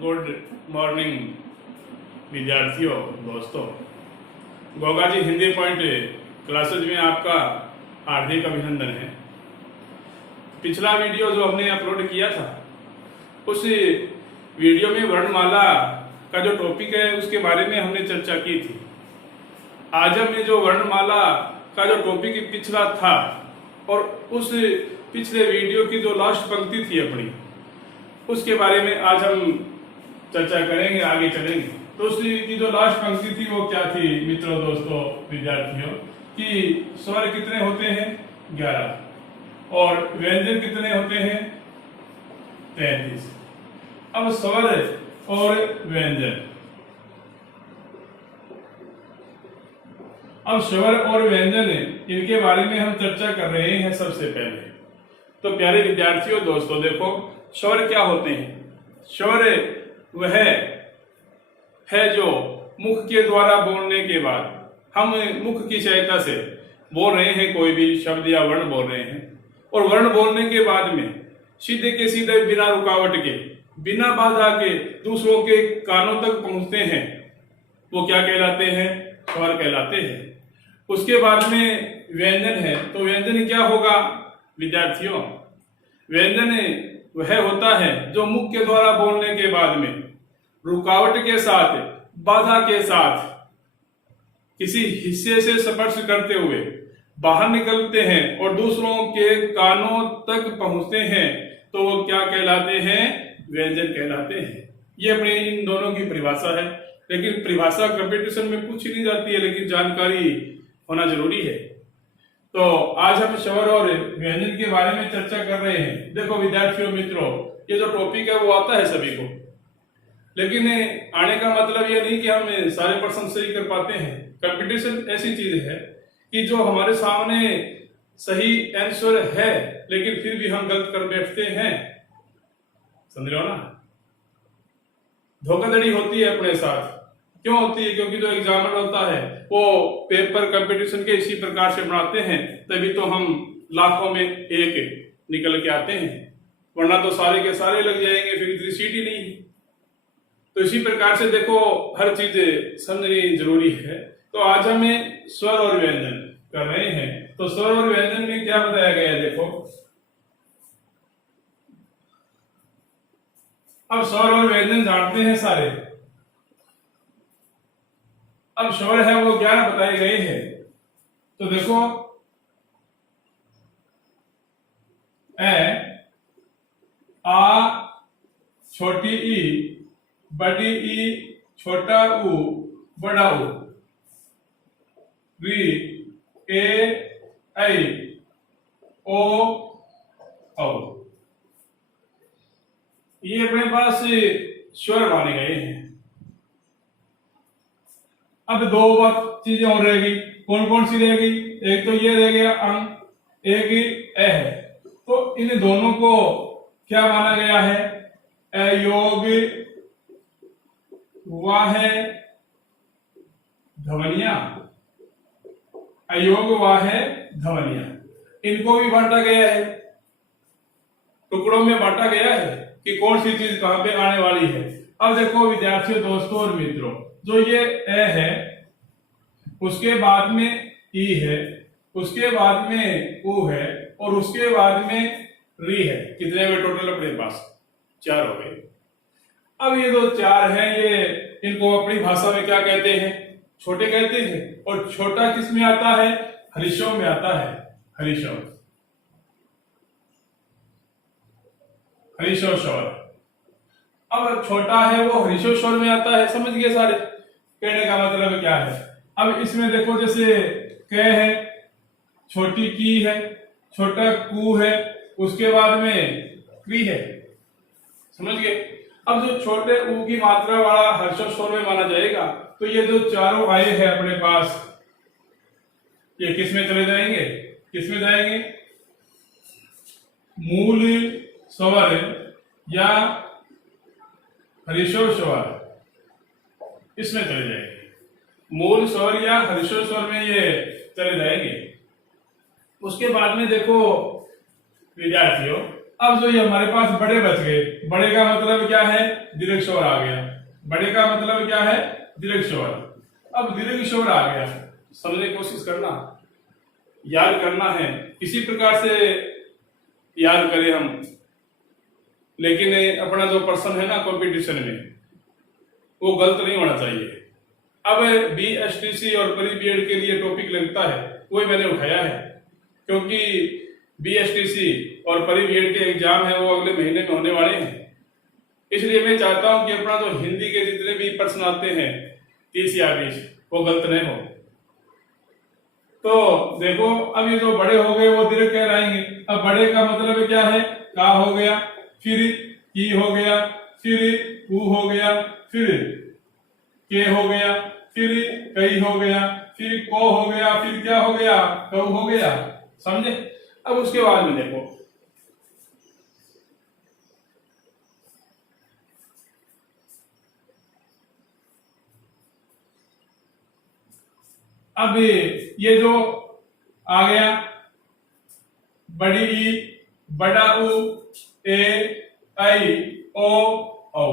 Good morning विद्यार्थियों, दोस्तों। Goga ji Hindi point classes में आपका हार्दिक अभिनंदन है। पिछला वीडियो जो हमने अपलोड किया था, उस वीडियो में वर्णमाला का जो टॉपिक है उसके बारे में हमने चर्चा की थी। आज हमने जो वर्णमाला का जो टॉपिक पिछला था और उस पिछले वीडियो की जो लास्ट पंक्ति थी अपनी, उसके बारे में आज हम चर्चा करेंगे, आगे चलेंगे। तो उसकी जो लास्ट पंक्ति थी वो क्या थी मित्रों, दोस्तों, विद्यार्थियों, कि स्वर कितने होते हैं 11 और व्यंजन कितने होते हैं 33। अब स्वर और व्यंजन, अब स्वर और व्यंजन इनके बारे में हम चर्चा कर रहे हैं। सबसे पहले तो प्यारे विद्यार्थियों, दोस्तों, देखो स्वर क्या होते हैं। स्वर वह है जो मुख के द्वारा बोलने के बाद हम मुख की सहायता से बोल रहे हैं, कोई भी शब्द या वर्ण बोल रहे हैं, और वर्ण बोलने के बाद में सीधे के सीधे बिना रुकावट के, बिना बाधा के दूसरों के कानों तक पहुंचते हैं, वो क्या कहलाते हैं? स्वर कहलाते हैं। उसके बाद में व्यंजन है। तो व्यंजन क्या होगा विद्यार्थियों? व्यंजन वह होता है जो मुख के द्वारा बोलने के बाद में रुकावट के साथ, बाधा के साथ किसी हिस्से से स्पर्श करते हुए बाहर निकलते हैं और दूसरों के कानों तक पहुंचते हैं, तो वो क्या कहलाते हैं? व्यंजन कहलाते हैं। ये अपने इन दोनों की परिभाषा है। लेकिन परिभाषा कंपटीशन में पूछी नहीं जाती है, लेकिन जानकारी होना जरूरी है। तो आज हम स्वर और व्यंजन के बारे में चर्चा कर रहे हैं। देखो विद्यार्थियों, मित्रों, ये जो टॉपिक है वो आता है सभी को, लेकिन आने का मतलब ये नहीं कि हम सारे प्रश्न सही कर पाते हैं। कंपटीशन ऐसी चीज है कि जो हमारे सामने सही आंसर है, लेकिन फिर भी हम गलत कर बैठते हैं। समझ रहे हो ना? धोखाधड़ी होती है अपने साथ। क्यों होती है? क्योंकि जो एग्जामिनर होता है वो पेपर कंपटीशन के इसी प्रकार से बनाते हैं, तभी तो हम लाखों में एक निकल के आते हैं, वरना तो सारे के सारे लग जाएंगे, फिर इतनी सीट ही नहीं। तो इसी प्रकार से देखो हर चीज समझनी जरूरी है। तो आज हमें स्वर और व्यंजन कर रहे हैं। तो स्वर और व्यंजन में क्या बताया गया है? देखो, अब स्वर और व्यंजन जानते हैं सारे। अब स्वर है वो 11 बताए गए हैं। तो देखो, ए, आ, छोटी ई, बड़ी ई, छोटा ऊ, बड़ा ऊ, री, ए, ऐ, ओ, औ। ये अपने पास स्वर माने गए हैं। अब दो बात चीजें और रह गई। कौन कौन सी रह गई? एक तो ये रह गया अंग, एक ए है। तो इन दोनों को क्या माना गया है? अयोग वाह ध्वनिया, अयोग वाह ध्वनिया, इनको भी बांटा गया है, टुकड़ों में बांटा गया है कि कौन सी चीज कहां पे आने वाली है। अब देखो विद्यार्थियों, दोस्तों और मित्रों, जो ये ए है, उसके बाद में ई है, उसके बाद में ऊ है, और उसके बाद में री है। कितने हुए टोटल अपने पास? 4 हो गए। अब ये जो 4 हैं, ये इनको अपनी भाषा में क्या कहते हैं? छोटे कहते हैं। और छोटा किस में आता है? हरिशव में आता है। हरिशव, हरिशव स्वर। अब छोटा है वो हरिशव स्वर में आता है। समझ गए सारे? कहने का मतलब क्या है? अब इसमें देखो, जैसे क है, छोटी की है, छोटा कू है, उसके बाद में क्री है। समझ गए? अब जो छोटे ऊ की मात्रा वाला हर्षव स्वर में माना जाएगा, तो ये जो चारों आए हैं अपने पास, ये किस में चले जाएंगे? किस में जाएंगे? मूल स्वर या हरिशव स्वर, इसमें चले जाएंगे। मूल स्वर या हरिशव स्वर में ये चले जाएंगे। उसके बाद में देखो विद्यार्थियों, अब जो ये हमारे पास बड़े बच गए, बड़े का मतलब क्या है, दीर्घ स्वर आ गया। बड़े का मतलब क्या है, दीर्घ स्वर। अब दीर्घ स्वर आ गया, समझने की कोशिश करना, याद करना है, किसी प्रकार से याद करें हम, लेकिन अपना जो पर्सन है ना कंपटीशन में, वो गलत नहीं होना चाहिए। अब BSTC और प्री बीएड के लिए टॉपिक लगता है, वो मैंने उठाया है, क्योंकि BSTC और प्री बीएड के एग्जाम है वो अगले महीने में होने वाले हैं। इसलिए मैं चाहता हूं कि अपना जो हिंदी के जितने भी प्रश्न आते हैं 30 या 20, वो गलत नहीं हो। तो देखो, अब ये जो बड़े हो गए वो दीर्घ कहलाएंगे। अब बड़े का मतलब क्या है, का हो गया, फिर की हो गया, फिर ऊ हो गया, फिर के हो गया, फिर कई हो गया, फिर को हो गया, फिर क्या हो गया, कऊ हो गया। समझे? अब उसके बाद में देखो, अब ये जो आ गया, बड़ी ई, बड़ा ऊ, ए, आई, ओ, औ।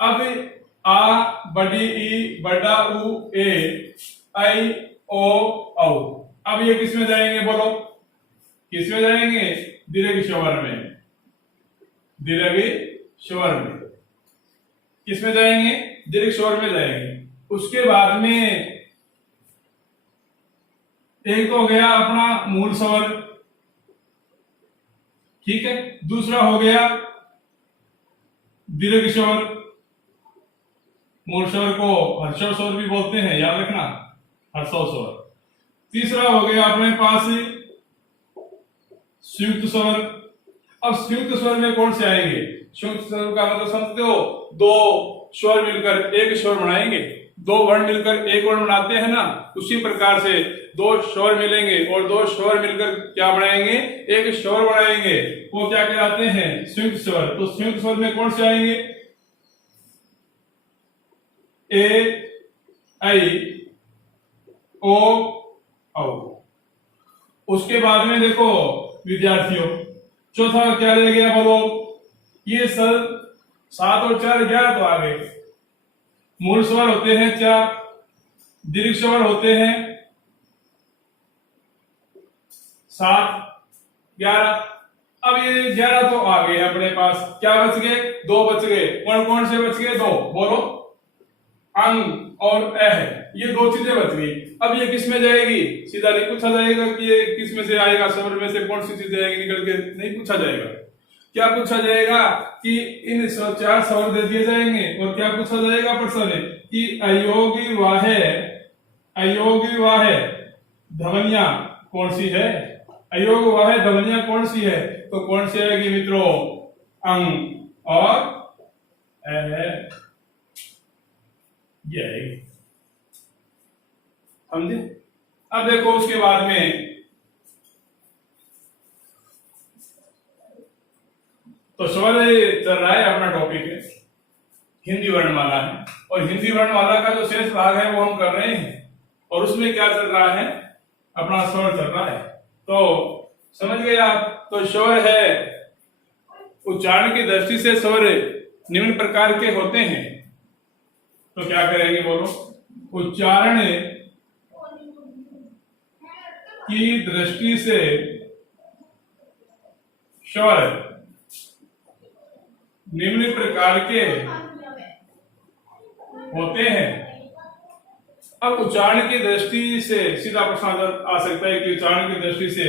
अब आ, बड़ी ई, बड़ा ऊ, ए, आई, ओ, औ। अब ये किस में जाएंगे, बोलो किस में जाएंगे, दीर्घ स्वर में। दीर्घ स्वर में किस में जाएंगे, दीर्घ स्वर में जाएंगे। उसके बाद में एक तो हो गया अपना मूल स्वर, ठीक है। दूसरा हो गया दीर्घ स्वर, मूल स्वर को हर्षव स्वर भी बोलते हैं, याद रखना, हर्षव स्वर। तीसरा हो गया अपने पास संयुक्त स्वर। अब संयुक्त स्वर में कौन से आएंगे, संयुक्त स्वर का मतलब समझते हो, दो स्वर मिलकर एक स्वर बनाएंगे, दो वर्ण मिलकर एक वर्ण बनाते हैं ना, उसी प्रकार से दो स्वर मिलेंगे और दो स्वर मिलकर क्या बनाएंगे, एक स्वर बनाएंगे, वो क्या कहलाते हैं, संयुक्त स्वर। तो संयुक्त स्वर में कौन से आएंगे, ए, आई, ओ, औ। उसके बाद में देखो विद्यार्थियों, चौथा क्या रह गया, बोलो, ये सर 7 और 4 11 तो आ गए। मूल स्वर होते हैं 4, दीर्घ स्वर होते हैं 7, 11। अब ये 11 तो आ गए अपने पास, क्या बच गए, 2 बच गए। कौन कौन से बच गए, 2, बोलो, अंग और अ है, ये 2 चीजें बच गई। अब ये किस में जाएगी, सीधा नहीं पूछा जाएगा कि ये किस में से आएगा, स्वर में से कौन सी चीज जाएगी निकल के, नहीं पूछा जाएगा। क्या पूछा जाएगा कि इन 4 स्वर दे दिए जाएंगे, और क्या पूछा जाएगा प्रश्न में कि अयोगी वाहे ध्वनियां कौन सी है, अयोग वाहे ध्वनियां कौन सी है, तो कौन सी आएगी मित्रों, अंग और ये आएगी। समझे? अब देखो उसके बाद में तो सवाल चल रहा है, अपना टॉपिक है हिंदी वर्णमाला है, और हिंदी वर्णमाला का जो शेष भाग है वो हम कर रहे हैं, और उसमें क्या चल रहा है, अपना स्वर चल रहा है। तो समझ गए आप? तो स्वर है, उच्चारण की दृष्टि से स्वर निम्न प्रकार के होते हैं। तो क्या करेंगे, बोलो, उच्चारण की दृष्टि से स्वर निम्न प्रकार के होते हैं। अब उच्चारण की दृष्टि से सीधा प्रश्न आ सकता है कि उच्चारण की दृष्टि से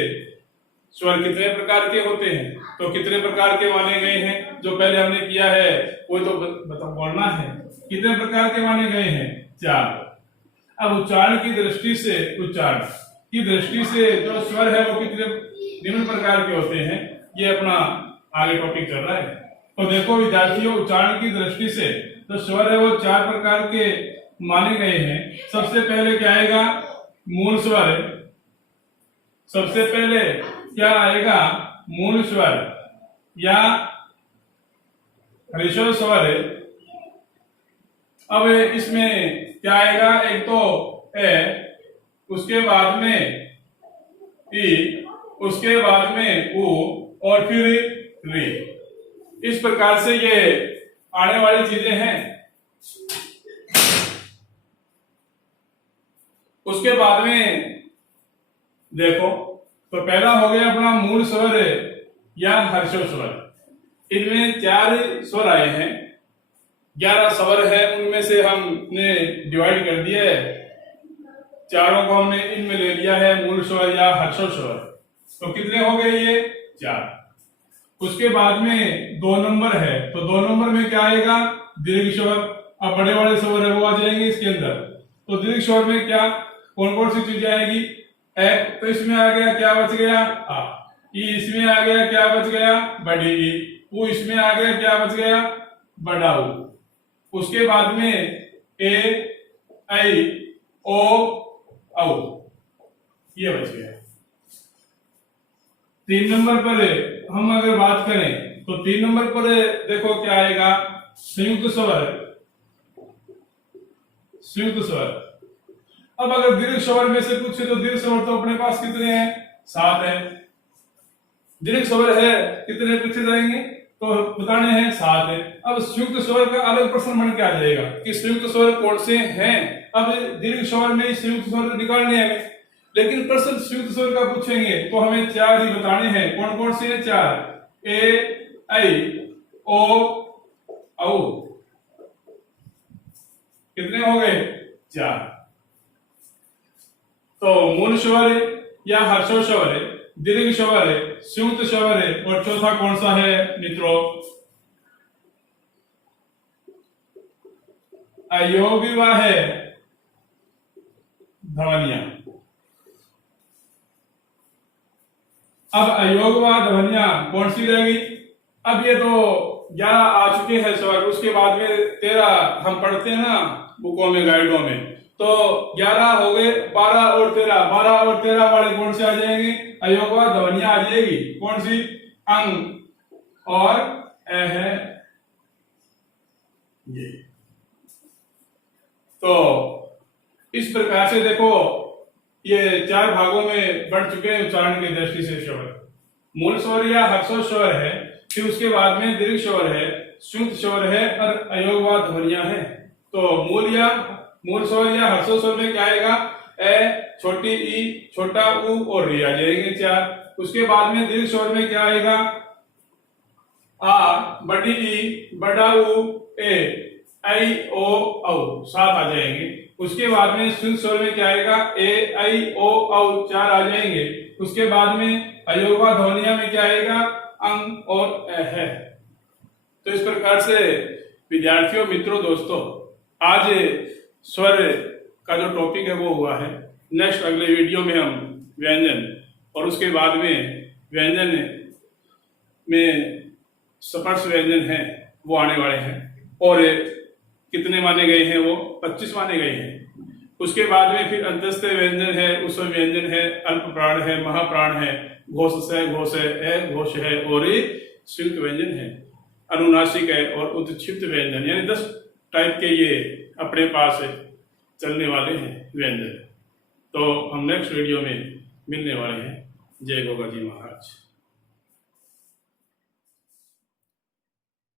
स्वर कितने प्रकार के होते हैं, तो कितने प्रकार के माने गए हैं, जो पहले हमने किया है वो तो बोलना है, कितने प्रकार के माने गए हैं, 4। अब उच्चारण की दृष्टि से, उच्चारण की दृष्टि से जो स्वर है वो कितने निम्न प्रकार के होते हैं, ये अपना आगे टॉपिक चल रहा है। तो देखो विद्यार्थियों, उच्चारण की दृष्टि से जो स्वर है वो 4 प्रकार के माने गए हैं। सबसे पहले क्या आएगा, मूल स्वर। सबसे पहले क्या आएगा, मूल स्वर या ऋषभ स्वर। अब इसमें क्या आएगा, एक तो ए, उसके बाद में ई, उसके बाद में उ, और फिर रे। इस प्रकार से ये आने वाली चीजें हैं। उसके बाद में देखो, तो पहला हो गया अपना मूल स्वर या हर्षो स्वर। इनमें 4 स्वर आए हैं, 11 स्वर है, उनमें से हमने डिवाइड कर दिया है, चारों को हमने इनमें ले लिया है मूल स्वर या हर्षो स्वर। तो कितने हो गए ये? 4। उसके बाद में 2 नंबर है, तो 2 नंबर में क्या आएगा? दीर्घ स्वर। अब बड़े वाले स्वर है वो आ जाएंगे इसके अंदर। तो दीर्घ स्वर में क्या कौन कौन सी चीजें आएगी? एक तो इसमें आ गया, क्या बच गया? आ। ई इसमें आ गया, क्या बच गया? बड़ी ई। ऊ इसमें आ गया, क्या बच गया? बड़ा ऊ। उसके बाद में ए, आई, ओ, औ, ये बच गया। 3 नंबर पर हम अगर बात करें तो 3 नंबर पर देखो क्या आएगा? संयुक्त स्वर। संयुक्त स्वर। अब अगर दीर्घ स्वर में से पूछे तो दीर्घ स्वर तो अपने पास कितने हैं? 7 है। दीर्घ स्वर है कितने पूछे जाएंगे तो बताने हैं? 7 है। अब संयुक्त स्वर का अलग प्रश्न बन के आ जाएगा कि संयुक्त स्वर कौन से हैं। अब दीर्घ स्वर में संयुक्त स्वर निकालने हैं, लेकिन प्रश्न संयुक्त स्वर का पूछेंगे तो हमें 4 ही बताने हैं। कौन कौन से हैं? 4। ए, आई, ओ, औ। कितने हो गए? 4। तो मूल स्वर या हर्षो स्वर, दीर्घ स्वर, संयुक्त स्वर और चौथा कौन सा है मित्रों? अयोगवा है ध्वनियां। अब अयोगवा ध्वनियां कौन सी रहेगी? अब ये तो 11 आ चुके हैं स्वर, उसके बाद में 13 हम पढ़ते हैं ना बुकों में, गाइडों में। तो 11 हो गए, 12 और 13, 12 और 13 वाले कौन से आ जाएंगे? अयोगवा ध्वनियां आ जाएगी। कौन सी? अंग और है ये। तो इस प्रकार से देखो ये 4 भागों में बढ़ चुके हैं उच्चारण की दृष्टि से स्वर। मूल स्वर या हर्षो स्वर है, फिर उसके बाद में दीर्घ स्वर है, संयुक्त स्वर है और अयोगवा ध्वनियां हैं। तो मूल स्वर या हर्षो स्वर में क्या आएगा? ए, छोटी ई, छोटा ऊ और री आ जाएंगे 4। उसके बाद में दीर्घ स्वर में क्या आएगा? आ, बड़ी ई, बड़ा ऊ, ए, आई, ओ, औ 7 आ जाएंगे। उसके बाद में संयुक्त स्वर में क्या आएगा? ए, आई, ओ, औ 4 आ जाएंगे। उसके बाद में अयोगवा ध्वनिया में क्या आएगा? अंग और है। तो इस प्रकार से विद्यार्थियों, मित्रों, दोस्तों, आज स्वर का जो टॉपिक है वो हुआ है। नेक्स्ट अगले वीडियो में हम व्यंजन और उसके बाद में व्यंजन में स्पर्श व्यंजन है वो आने वाले हैं। और कितने माने गए हैं? वो 25 माने गए हैं। उसके बाद में फिर अंतस्थ व्यंजन है, उस व्यंजन है, अल्प प्राण है, महाप्राण है, घोष से, घोष है, घोष है और संयुक्त व्यंजन है, अनुनासिक है और उद्क्षिप्त व्यंजन। यानी 10 टाइप के ये अपने पास चलने वाले हैं व्यंजन। तो हम नेक्स्ट वीडियो में मिलने वाले हैं। जय गोगा जी महाराज।